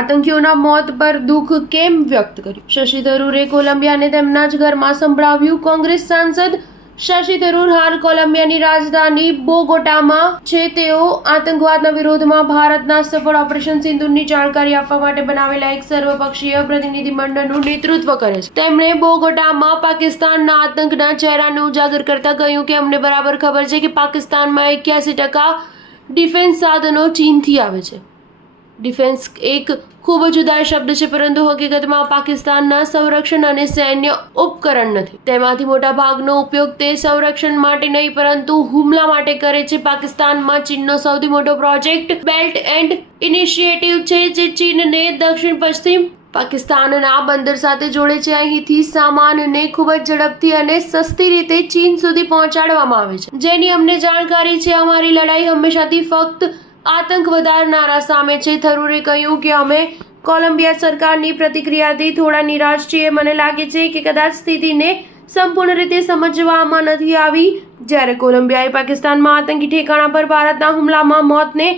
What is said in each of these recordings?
આતંકીઓના મોત પર દુઃખ કેમ વ્યક્ત કર્યું? શશી થરૂરે કોલંબિયાને તેમના જ ઘરમાં સંભળાવ્યું. કોંગ્રેસ સાંસદ શશી થરૂર હાલ કોલંબિયાની રાજધાની બોગોટામાં છે. તેઓ આતંકવાદના વિરોધમાં ભારતના સફળ ઓપરેશન સિંદૂરની જાણકારી આપવા માટે બનાવેલા એક સર્વપક્ષીય પ્રતિનિધિમંડળનું નેતૃત્વ કરે છે. તેમણે બોગોટામાં પાકિસ્તાનના આતંકના ચહેરાને ઉજાગર કરતા કહ્યું કે અમને બરાબર ખબર છે કે પાકિસ્તાનમાં 81% ડિફેન્સ સાધનો ચીનથી આવે છે. ડિફેન્સ એક ખૂબ જ ઉદાર શબ્દ છે, પરંતુ હકીકતમાં પાકિસ્તાનના સંરક્ષણ અને સૈન્ય ઉપકરણ નથી. તેમાંથી મોટા ભાગનો ઉપયોગ તે સંરક્ષણ માટે નહીં પરંતુ હુમલા માટે કરે છે. પાકિસ્તાનમાં ચીનનો સૌથી મોટો પ્રોજેક્ટ બેલ્ટ એન્ડ ઇનિશિયેટિવ છે, જે ચીનને દક્ષિણ પશ્ચિમ પાકિસ્તાનના બંદર સાથે જોડે છે. અહીંથી સામાનને ખૂબ જ ઝડપથી અને સસ્તી રીતે ચીન સુધી પહોંચાડવામાં આવે છે, જેની અમને જાણકારી છે. અમારી લડાઈ હંમેશાથી ફક્ત આતંક વધારનારા સામે છે. થરૂરે કહ્યું કે અમે કોલંબિયા સરકારની પ્રતિક્રિયાથી થોડા નિરાશ છીએ. મને લાગે છે કે કદાચ સ્થિતિને સંપૂર્ણ રીતે સમજવામાં નથી આવી. જ્યારે કોલંબિયાએ પાકિસ્તાનમાં આતંકી ઠેકાણા પર ભારતના હુમલામાં મોતને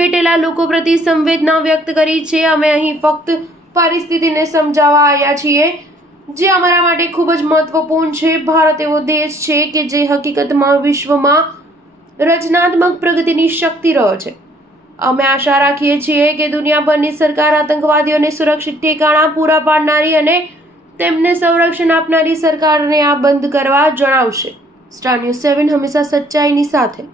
ભેટેલા લોકો પ્રતિ સંવેદના વ્યક્ત કરી છે. અમે અહીં ફક્ત પરિસ્થિતિને સમજાવવા આવ્યા છીએ, જે અમારા માટે ખૂબ જ મહત્વપૂર્ણ છે. ભારત એવો દેશ છે કે જે હકીકતમાં વિશ્વમાં રચનાત્મક પ્રગતિની શક્તિ રહ્યો છે. અમે આશા રાખીએ છીએ કે દુનિયાભરની સરકાર આતંકવાદીઓને સુરક્ષિત ઠેકાણા પૂરા પાડનારી અને તેમને સંરક્ષણ આપનારી સરકારને આ બંધ કરવા જણાવશે. સ્ટાર ન્યૂઝ 7 હંમેશા સચ્ચાઈની સાથે.